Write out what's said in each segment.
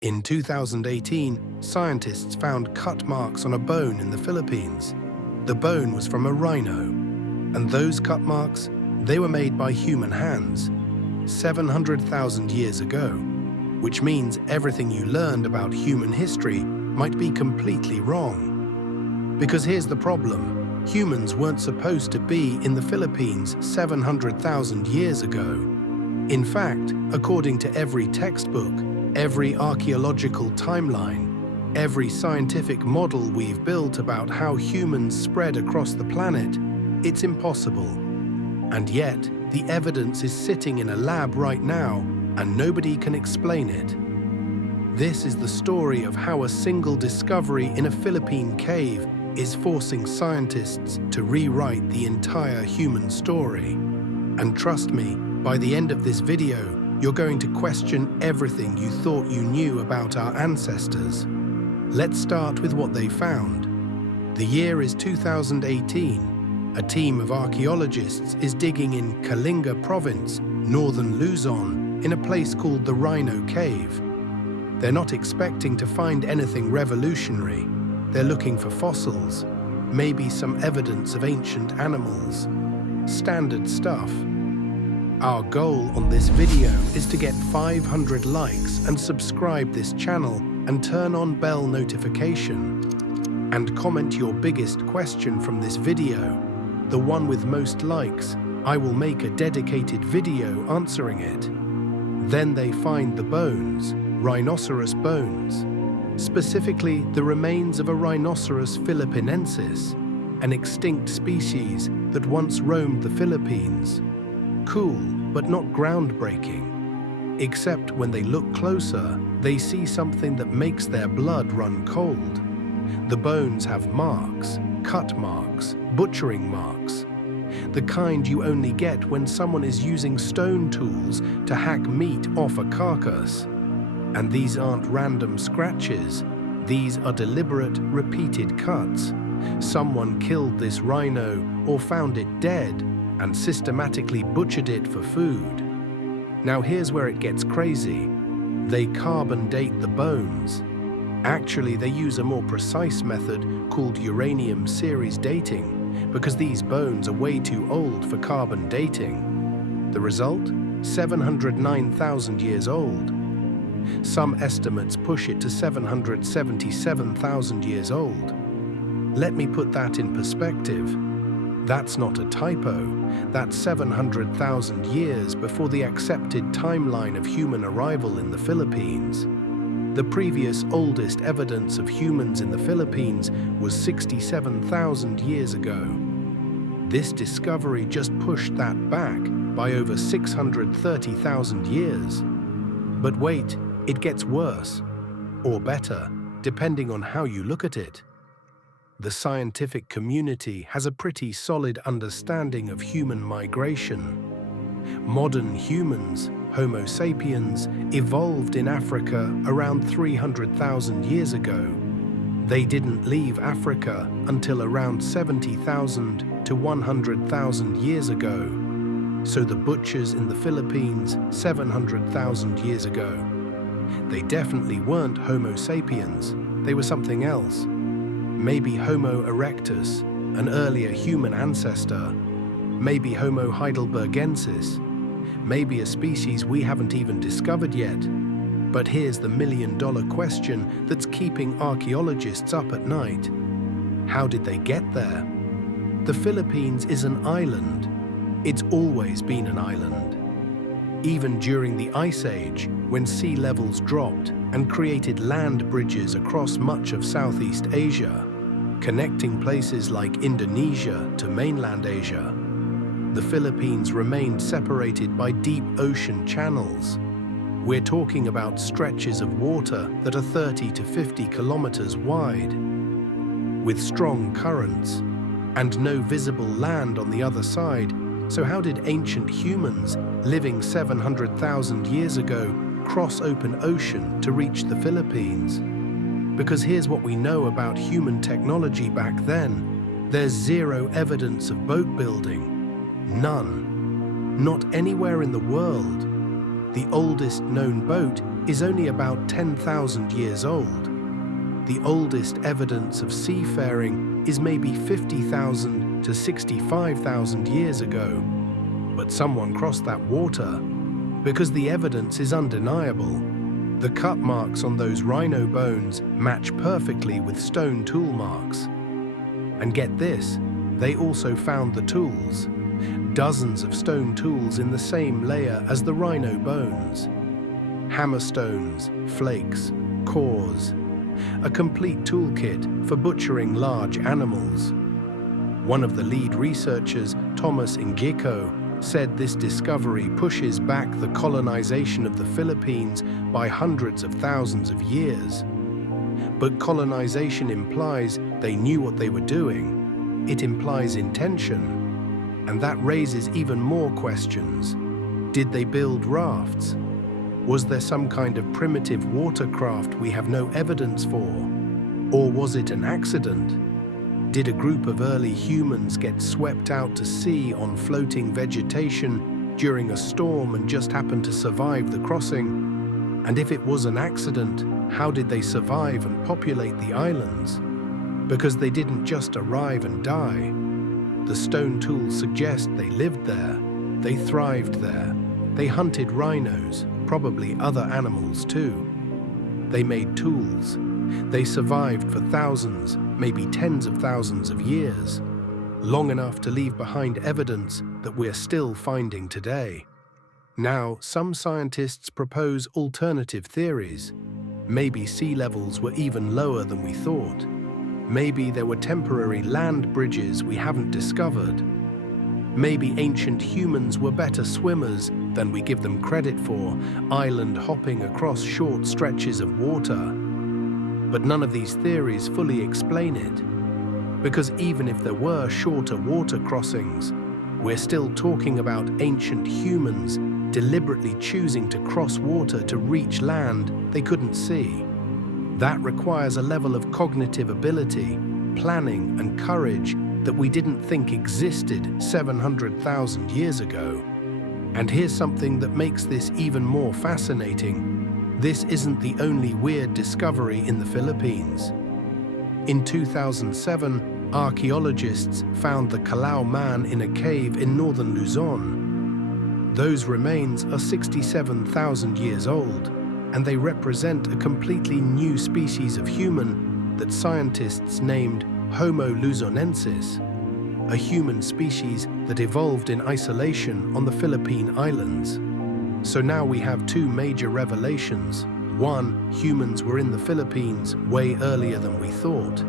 In 2018, scientists found cut marks on a bone in the Philippines. The bone was from a rhino, and those cut marks, they were made by human hands 700,000 years ago, which means everything you learned about human history might be completely wrong. Because here's the problem: humans weren't supposed to be in the Philippines 700,000 years ago. In fact, according to every textbook, every archaeological timeline, every scientific model we've built about how humans spread across the planet, it's impossible. And yet, the evidence is sitting in a lab right now, and nobody can explain it. This is the story of how a single discovery in a Philippine cave is forcing scientists to rewrite the entire human story. And trust me, by the end of this video, you're going to question everything you thought you knew about our ancestors. Let's start with what they found. The year is 2018. A team of archaeologists is digging in Kalinga province, northern Luzon, in a place called the Rhino Cave. They're not expecting to find anything revolutionary. They're looking for fossils, maybe some evidence of ancient animals. Standard stuff. Our goal on this video is to get 500 likes and subscribe this channel and turn on bell notification. And comment your biggest question from this video, the one with most likes. I will make a dedicated video answering it. Then they find the bones, rhinoceros bones, specifically the remains of a rhinoceros philippinensis, an extinct species that once roamed the Philippines. Cool, but not groundbreaking. Except when they look closer, they see something that makes their blood run cold. The bones have marks, cut marks, butchering marks. The kind you only get when someone is using stone tools to hack meat off a carcass. And these aren't random scratches. These are deliberate, repeated cuts. Someone killed this rhino or found it dead and systematically butchered it for food. Now here's where it gets crazy. They carbon date the bones. Actually, they use a more precise method called uranium series dating, because these bones are way too old for carbon dating. The result? 709,000 years old. Some estimates push it to 777,000 years old. Let me put that in perspective. That's not a typo. That's 700,000 years before the accepted timeline of human arrival in the Philippines. The previous oldest evidence of humans in the Philippines was 67,000 years ago. This discovery just pushed that back by over 630,000 years. But wait, it gets worse, or better, depending on how you look at it. The scientific community has a pretty solid understanding of human migration. Modern humans, Homo sapiens, evolved in Africa around 300,000 years ago. They didn't leave Africa until around 70,000 to 100,000 years ago. So the butchers in the Philippines 700,000 years ago. They definitely weren't Homo sapiens. They were something else. Maybe Homo erectus, an earlier human ancestor. Maybe Homo heidelbergensis. Maybe a species we haven't even discovered yet. But here's the million-dollar question that's keeping archaeologists up at night. How did they get there? The Philippines is an island. It's always been an island. Even during the Ice Age, when sea levels dropped and created land bridges across much of Southeast Asia, connecting places like Indonesia to mainland Asia, the Philippines remained separated by deep ocean channels. We're talking about stretches of water that are 30 to 50 kilometers wide, with strong currents, and no visible land on the other side. So how did ancient humans, living 700,000 years ago, cross open ocean to reach the Philippines? Because here's what we know about human technology back then. There's zero evidence of boat building. None. Not anywhere in the world. The oldest known boat is only about 10,000 years old. The oldest evidence of seafaring is maybe 50,000 to 65,000 years ago. But someone crossed that water, because the evidence is undeniable. The cut marks on those rhino bones match perfectly with stone tool marks. And get this, they also found the tools. Dozens of stone tools in the same layer as the rhino bones. Hammerstones, flakes, cores. A complete toolkit for butchering large animals. One of the lead researchers, Thomas Ngiko, said this discovery pushes back the colonization of the Philippines by hundreds of thousands of years. But colonization implies they knew what they were doing. It implies intention. And that raises even more questions. Did they build rafts? Was there some kind of primitive watercraft we have no evidence for? Or was it an accident? Did a group of early humans get swept out to sea on floating vegetation during a storm and just happen to survive the crossing? And if it was an accident, how did they survive and populate the islands? Because they didn't just arrive and die. The stone tools suggest they lived there, they thrived there, they hunted rhinos, probably other animals too. They made tools. They survived for thousands, maybe tens of thousands of years, long enough to leave behind evidence that we're still finding today. Now, some scientists propose alternative theories. Maybe sea levels were even lower than we thought. Maybe there were temporary land bridges we haven't discovered. Maybe ancient humans were better swimmers than we give them credit for, island hopping across short stretches of water. But none of these theories fully explain it. Because even if there were shorter water crossings, we're still talking about ancient humans deliberately choosing to cross water to reach land they couldn't see. That requires a level of cognitive ability, planning, and courage that we didn't think existed 700,000 years ago. And here's something that makes this even more fascinating. This isn't the only weird discovery in the Philippines. In 2007, archaeologists found the Calao man in a cave in northern Luzon. Those remains are 67,000 years old, and they represent a completely new species of human that scientists named Homo Luzonensis, a human species that evolved in isolation on the Philippine Islands. So now we have two major revelations. One, humans were in the Philippines way earlier than we thought.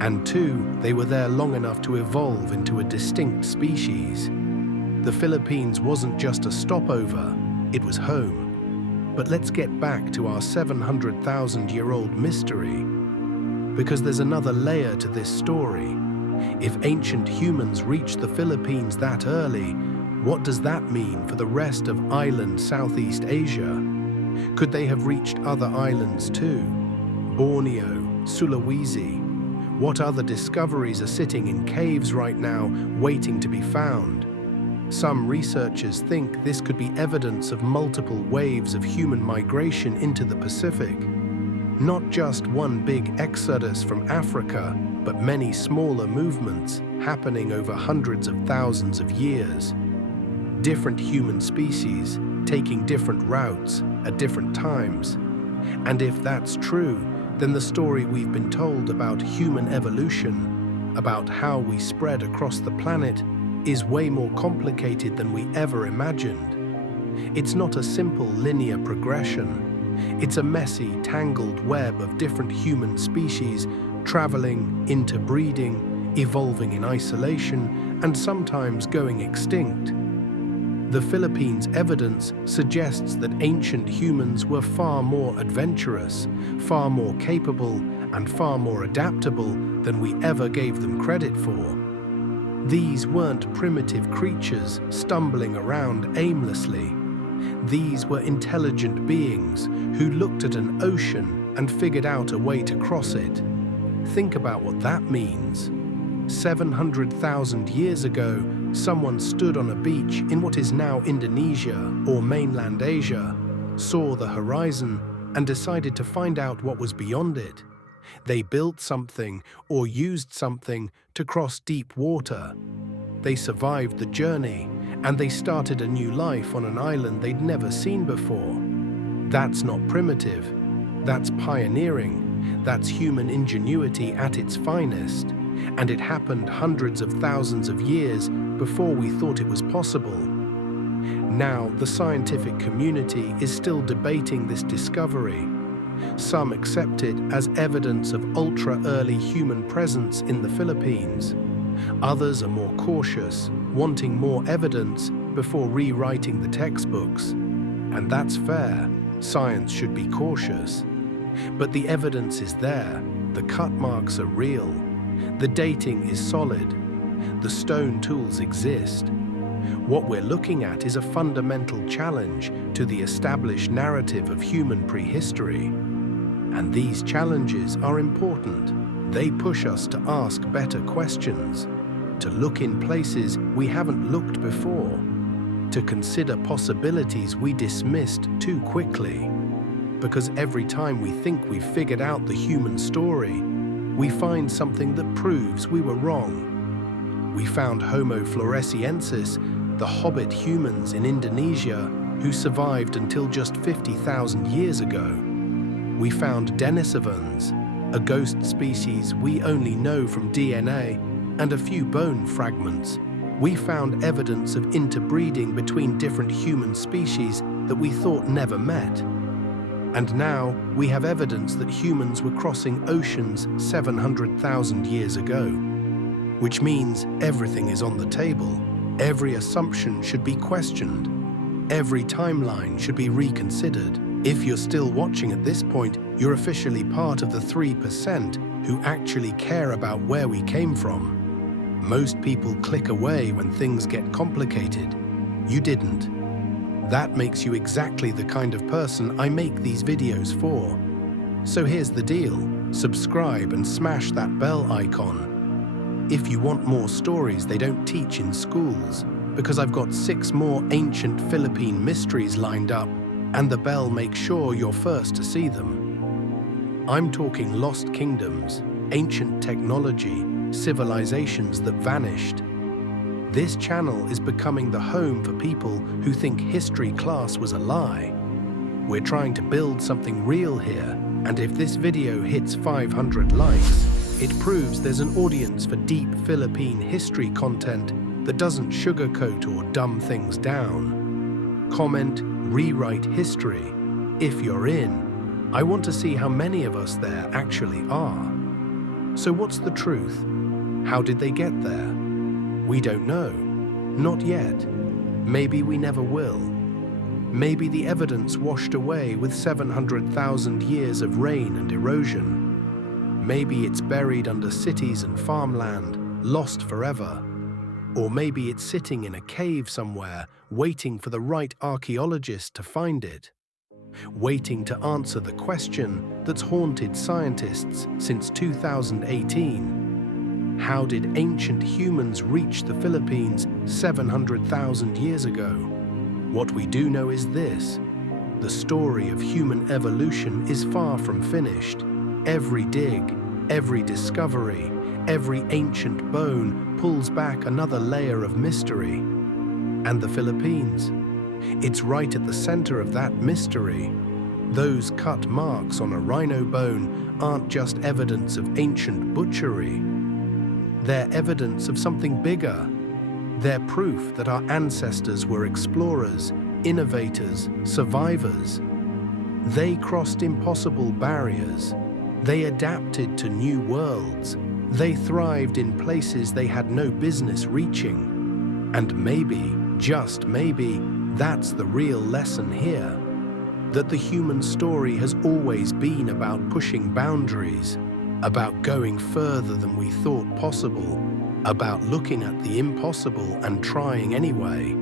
And two, they were there long enough to evolve into a distinct species. The Philippines wasn't just a stopover, it was home. But let's get back to our 700,000-year-old mystery. Because there's another layer to this story. If ancient humans reached the Philippines that early, what does that mean for the rest of island Southeast Asia? Could they have reached other islands too? Borneo, Sulawesi. What other discoveries are sitting in caves right now, waiting to be found? Some researchers think this could be evidence of multiple waves of human migration into the Pacific. Not just one big exodus from Africa, but many smaller movements happening over hundreds of thousands of years. Different human species taking different routes at different times. And if that's true, then the story we've been told about human evolution, about how we spread across the planet, is way more complicated than we ever imagined. It's not a simple linear progression. It's a messy, tangled web of different human species traveling, interbreeding, evolving in isolation, and sometimes going extinct. The Philippines' evidence suggests that ancient humans were far more adventurous, far more capable, and far more adaptable than we ever gave them credit for. These weren't primitive creatures stumbling around aimlessly. These were intelligent beings who looked at an ocean and figured out a way to cross it. Think about what that means. 700,000 years ago, Someone stood on a beach in what is now Indonesia or mainland Asia, saw the horizon, and decided to find out what was beyond it. They built something or used something to cross deep water. They survived the journey, and they started a new life on an island they'd never seen before. That's not primitive. That's pioneering. That's human ingenuity at its finest. And it happened hundreds of thousands of years before we thought it was possible. Now, the scientific community is still debating this discovery. Some accept it as evidence of ultra-early human presence in the Philippines. Others are more cautious, wanting more evidence before rewriting the textbooks. And that's fair. Science should be cautious. But the evidence is there. The cut marks are real. The dating is solid. The stone tools exist. What we're looking at is a fundamental challenge to the established narrative of human prehistory. And these challenges are important. They push us to ask better questions, to look in places we haven't looked before, to consider possibilities we dismissed too quickly. Because every time we think we've figured out the human story, we find something that proves we were wrong. We found Homo floresiensis, the hobbit humans in Indonesia who survived until just 50,000 years ago. We found Denisovans, a ghost species we only know from DNA, and a few bone fragments. We found evidence of interbreeding between different human species that we thought never met. And now we have evidence that humans were crossing oceans 700,000 years ago. Which means everything is on the table. Every assumption should be questioned. Every timeline should be reconsidered. If you're still watching at this point, you're officially part of the 3% who actually care about where we came from. Most people click away when things get complicated. You didn't. That makes you exactly the kind of person I make these videos for. So here's the deal. Subscribe and smash that bell icon. If you want more stories they don't teach in schools, because I've got 6 more ancient Philippine mysteries lined up, and the bell makes sure you're first to see them. I'm talking lost kingdoms, ancient technology, civilizations that vanished. This channel is becoming the home for people who think history class was a lie. We're trying to build something real here, and if this video hits 500 likes, it proves there's an audience for deep Philippine history content that doesn't sugarcoat or dumb things down. Comment, rewrite history. If you're in, I want to see how many of us there actually are. So what's the truth? How did they get there? We don't know. Not yet. Maybe we never will. Maybe the evidence washed away with 700,000 years of rain and erosion. Maybe it's buried under cities and farmland, lost forever. Or maybe it's sitting in a cave somewhere, waiting for the right archaeologist to find it. Waiting to answer the question that's haunted scientists since 2018. How did ancient humans reach the Philippines 700,000 years ago? What we do know is this: the story of human evolution is far from finished. Every dig, every discovery, every ancient bone pulls back another layer of mystery. And the Philippines? It's right at the center of that mystery. Those cut marks on a rhino bone aren't just evidence of ancient butchery. They're evidence of something bigger. They're proof that our ancestors were explorers, innovators, survivors. They crossed impossible barriers. They adapted to new worlds. They thrived in places they had no business reaching. And maybe, just maybe, that's the real lesson here. That the human story has always been about pushing boundaries, about going further than we thought possible, about looking at the impossible and trying anyway.